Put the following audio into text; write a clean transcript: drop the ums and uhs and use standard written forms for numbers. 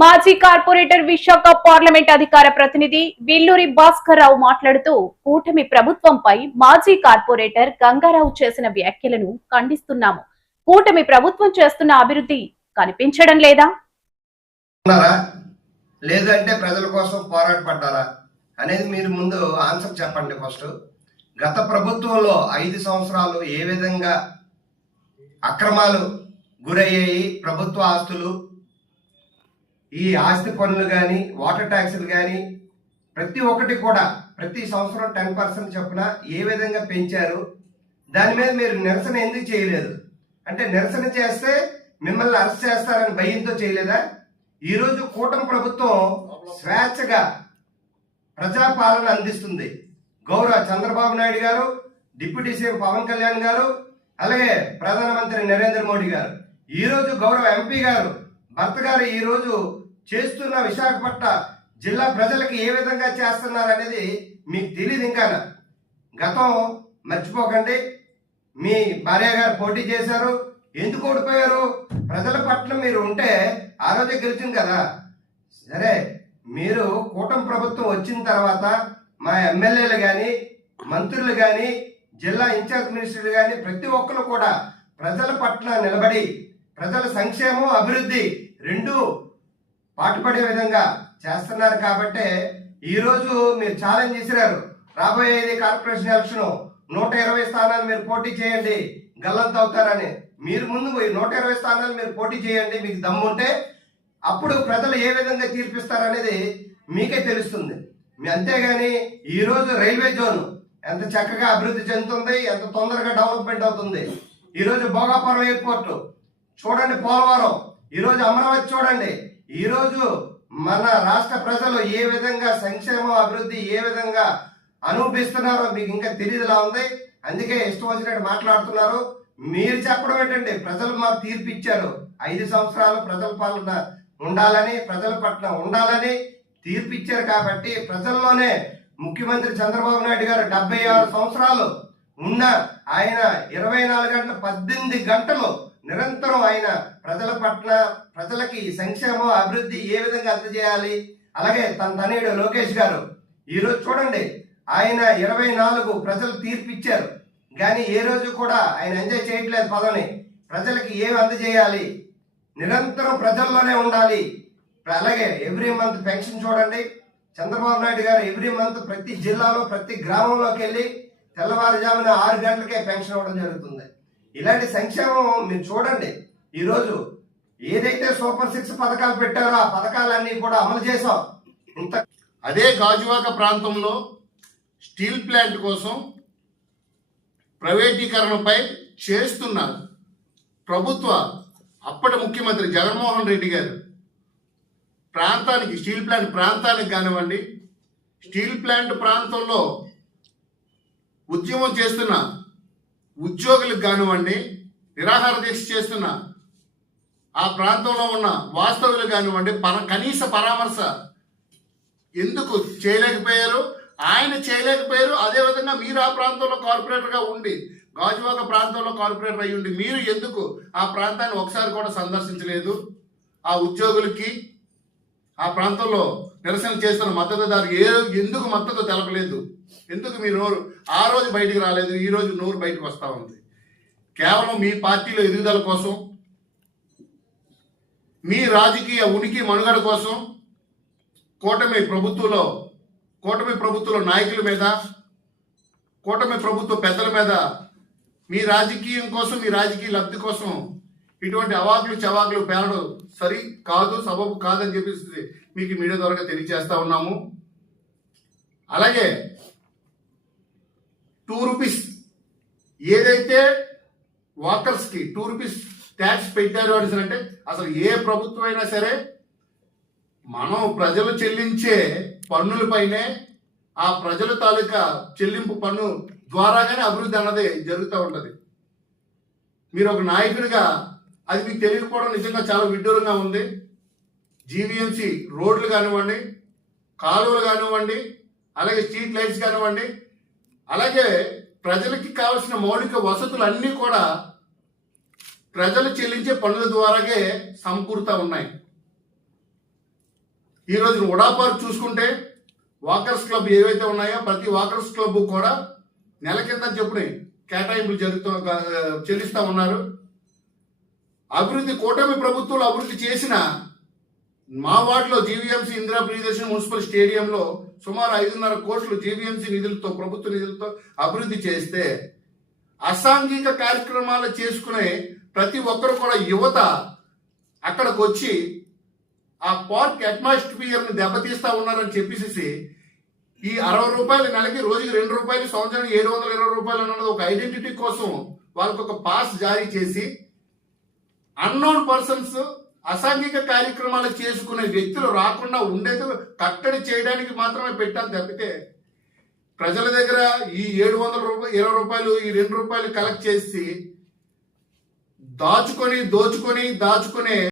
మాజీ corporator Visakha parliament అధికార ప్రతినిధి విల్లూరి భాస్కర్ రావు మాట్లాడుతూ కూటమి ప్రభుత్వంపై మాజీ కార్పొరేటర్ గంగారావు చేసిన వ్యాఖ్యలను ఖండిస్తున్నాము. కూటమి ప్రభుత్వం చేస్తున్న అభివృద్ధి కనిపించడం లేదా? లేదంటే ప్రజల కోసం పోరాటపడ్డారా అనేది మీరు ముందు ఆన్సర్ చెప్పండి. ఫస్ట్ గత ప్రభుత్వంలో 5 సంవత్సరాలు ఏ విధంగా అక్రమాలు గురయ్యాయి, ప్రభుత్వ ఆస్తులు, ఈ ఆస్తి పన్నులు కానీ, వాటర్ ట్యాక్సులు కానీ ప్రతి ఒక్కటి కూడా ప్రతి సంవత్సరం 10% చొప్పున ఏ విధంగా పెంచారు, దాని మీద మీరు నిరసన ఎందుకు చేయలేదు? అంటే నిరసన చేస్తే మిమ్మల్ని అరెస్ట్ చేస్తారని భయంతో చేయలేదా? ఈరోజు కూటమి ప్రభుత్వం స్వేచ్ఛగా ప్రజాపాలన అందిస్తుంది. గౌరవ చంద్రబాబు నాయుడు గారు, డిప్యూటీ సీఎం పవన్ కళ్యాణ్ గారు, అలాగే ప్రధానమంత్రి నరేంద్ర మోడీ గారు, ఈరోజు గౌరవ ఎంపీ గారు భర్త గారు ఈరోజు చేస్తున్న విశాఖపట్నం జిల్లా ప్రజలకు ఏ విధంగా చేస్తున్నారు అనేది మీకు తెలియదు. ఇంకా గతం మర్చిపోకండి. మీ భార్య గారు పోటీ చేశారు, ఎందుకు ఓడిపోయారు? ప్రజల పట్ల మీరు ఉంటే ఆ రోజే గెలిచింది కదా. సరే, మీరు కూటమి ప్రభుత్వం వచ్చిన తర్వాత మా ఎమ్మెల్యేలు కానీ, మంత్రులు కానీ, జిల్లా ఇన్ఛార్జ్ మినిస్టర్లు కానీ ప్రతి ఒక్కరు కూడా ప్రజల పట్ల నిలబడి ప్రజల సంక్షేమం, అభివృద్ధి రెండు పాటుపడే విధంగా చేస్తున్నారు. కాబట్టి ఈరోజు మీరు ఛాలెంజ్ చేసినారు, రాబోయేది కార్పొరేషన్ ఎలక్షన్, 120 స్థానాలు మీరు పోటీ చేయండి, గల్లంత అవుతారని. మీరు ముందు 120 స్థానాలు మీరు పోటీ చేయండి, మీకు దమ్ముంటే అప్పుడు ప్రజలు ఏ విధంగా తీర్పిస్తారనేది మీకే తెలుస్తుంది. అంతేగాని ఈరోజు రైల్వే జోన్ ఎంత చక్కగా అభివృద్ధి చెందుతుంది, ఎంత తొందరగా డెవలప్మెంట్ అవుతుంది. ఈరోజు భోగాపురం ఎయిర్పోర్ట్ చూడండి, పోలవరం, ఈరోజు అమరావతి చూడండి. ఈరోజు మన రాష్ట్ర ప్రజలు ఏ విధంగా సంక్షేమం, అభివృద్ధి ఏ విధంగా అనుభవిస్తున్నారో మీకు ఇంకా తెలియదులా ఉంది. అందుకే ఇష్టం వచ్చినట్టు మాట్లాడుతున్నారు. మీరు చెప్పడం ఏంటండి? ప్రజలు మాకు తీర్పు ఇచ్చారు, 5 సంవత్సరాలు ప్రజల పాలన ఉండాలని, ప్రజల పట్ల ఉండాలని తీర్పు ఇచ్చారు. కాబట్టి ప్రజల్లోనే ముఖ్యమంత్రి చంద్రబాబు నాయుడు గారు 76 సంవత్సరాలు ఉన్న ఆయన 24 గంటలు 18 గంటలు నిరంతరం ఆయన ప్రజల పట్ల, ప్రజలకి సంక్షేమం, అభివృద్ధి ఏ విధంగా అందజేయాలి. అలాగే తన తనయుడు లోకేష్ గారు ఈరోజు చూడండి, ఆయన 24 ప్రజలు తీర్పు ఇచ్చారు, కానీ ఏ రోజు కూడా ఆయన ఎంజాయ్ చేయట్లేదు పదవిని. ప్రజలకి ఏమి అందజేయాలి, నిరంతరం ప్రజల్లోనే ఉండాలి. అలాగే ఎవ్రీ మంత్ పెన్షన్ చూడండి, చంద్రబాబు నాయుడు గారు ఎవ్రీ మంత్ ప్రతి జిల్లాలో, ప్రతి గ్రామంలోకి వెళ్ళి తెల్లవారుజామున 6 గంటలకే పెన్షన్ ఇవ్వడం జరుగుతుంది. ఇలాంటి సంక్షేమం మీరు చూడండి. ఈరోజు ఏదైతే సూపర్ 6 పథకాలు పెట్టారో ఆ పథకాలన్నీ కూడా అమలు చేశాం. అదే గాజువాక ప్రాంతంలో స్టీల్ ప్లాంట్ కోసం ప్రైవేటీకరణపై చేస్తున్న ప్రభుత్వ అప్పటి ముఖ్యమంత్రి జగన్మోహన్ రెడ్డి గారు ప్రాంతానికి, స్టీల్ ప్లాంట్ ప్రాంతానికి కానివ్వండి, స్టీల్ ప్లాంట్ ప్రాంతంలో ఉద్యమం చేస్తున్న ఉద్యోగులకు కానివ్వండి, నిరాహార దీక్ష చేస్తున్న ఆ ప్రాంతంలో ఉన్న వాస్తవులు కానివ్వండి, కనీస పరామర్శ ఎందుకు చేయలేకపోయారు? ఆయన చేయలేకపోయారు. అదేవిధంగా మీరు ఆ ప్రాంతంలో కార్పొరేటర్గా ఉండి, గాజువాక ప్రాంతంలో కార్పొరేటర్ అయ్యి ఉండి మీరు ఎందుకు ఆ ప్రాంతాన్ని ఒకసారి కూడా సందర్శించలేదు? ఆ ఉద్యోగులకి, ఆ ప్రాంతంలో నిరసన చేస్తున్న మద్దతుదారు ఎందుకు మద్దతు తెలపలేదు? ఎందుకు మీ నోరు ఆ రోజు బయటికి రాలేదు, ఈ రోజు నోరు బయటకు వస్తూ ఉంది? కేవలం మీ పార్టీలో ఎదుగుదల కోసం, మీ రాజకీయ ఉనికి మనుగడ కోసం కూటమి ప్రభుత్వంలో నాయకుల మీద, కూటమి ప్రభుత్వ పెద్దల మీద మీ రాజకీయం కోసం, మీ రాజకీయ లబ్ధి కోసం ఇటువంటి అవాకులు చవాకులు పేలడం సరి కాదు, సబబు కాదని చెప్పేసి మీకు మీడియా ద్వారా తెలియజేస్తా ఉన్నాము. అలాగే 2 రూపీస్ ఏదైతే వాకర్స్కి 2 రూపీస్ ట్యాక్స్ పెట్టారు అని అంటే, అసలు ఏ ప్రభుత్వం అయినా సరే మనం ప్రజలు చెల్లించే పన్నులపైనే, ఆ ప్రజల తాలూకా చెల్లింపు పన్ను ద్వారాగానే అభివృద్ధి అన్నది జరుగుతూ ఉంటుంది. మీరు ఒక నాయకుడిగా అది మీకు తెలియకపోవడం నిజంగా చాలా విడ్డూరంగా ఉంది. జీవీఎంసీ రోడ్లు కానివ్వండి, కాలువలు కానివ్వండి, అలాగే స్ట్రీట్ లైట్స్ కానివ్వండి, అలాగే ప్రజలకి కావాల్సిన మౌలిక వసతులు అన్నీ కూడా ప్రజలు చెల్లించే పన్నుల ద్వారాగే సమకూరుతూ ఉన్నాయి. ఈ రోజు ఉడా పార్క్ చూసుకుంటే వాకర్స్ క్లబ్ ఏవైతే ఉన్నాయో ప్రతి వాకర్స్ క్లబ్ కూడా నెల కింద చెప్పుని కేటాయింపులు చెల్లిస్తా ఉన్నారు. అభివృద్ధి కూటమి ప్రభుత్వాలు అభివృద్ధి చేసిన మా వార్డులో జీవీఎంసీ ఇందిరా ప్రియదర్శిని మున్సిపల్ స్టేడియంలో సుమారు 5.5 కోట్లు జీవీఎంసీ నిధులతో ప్రభుత్వ నిధులతో అభివృద్ధి చేస్తే అసాంఘిక కార్యక్రమాలు చేసుకునే ప్రతి ఒక్కరు కూడా యువత అక్కడికి వచ్చి ఆ పార్క్ అట్మాస్ఫియర్ ని దెబ్బతీస్తా ఉన్నారని చెప్పేసి ఈ 60 రూపాయలు నెలకి రోజుకి 2 రూపాయలు సంవత్సరానికి 720 రూపాయలు అన్నది ఒక ఐడెంటిటీ కోసం వాళ్ళకి ఒక పాస్ జారీ చేసి అన్నోన్ పర్సన్స్ అసాంఘిక కార్యక్రమాలు చేసుకునే వ్యక్తులు రాకుండా ఉండేది కట్టడి చేయడానికి మాత్రమే పెట్టాలి తప్పితే ప్రజల దగ్గర ఈ 720 రూపాయలు ఈ 2 రూపాయలు కలెక్ట్ చేసి దాచుకునే